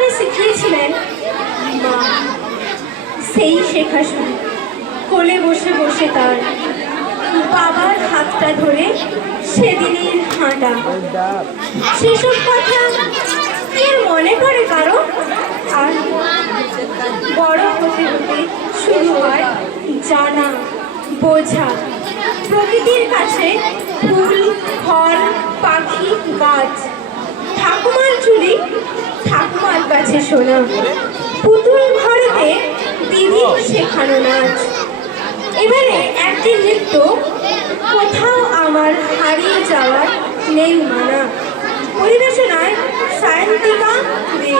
নাচটা শিখিয়েছিলেন মা। সেই শেখা শুরু কোলে বসে বসে তার বাবার হাতটা ধরে সেদিনের হাঁটা। সেসব কথা কি আর মনে পড়ে কারো? আর বড় হতে হতে শুরু হয় জানা, বোঝা। প্রকৃতির কাছে ফুল, ফল, পাখি, গাছ। ঠাকুমার চুলি, ঠাকুমার কাছে শোনা। পুতুল ঘরেতে দিদি শেখানো নাচ। এবারে একটি নৃত্য কোথাও আমার হারিয়ে যাওয়ার নেই মানা। পরিবেশনায় সায়ন্তিকা দে।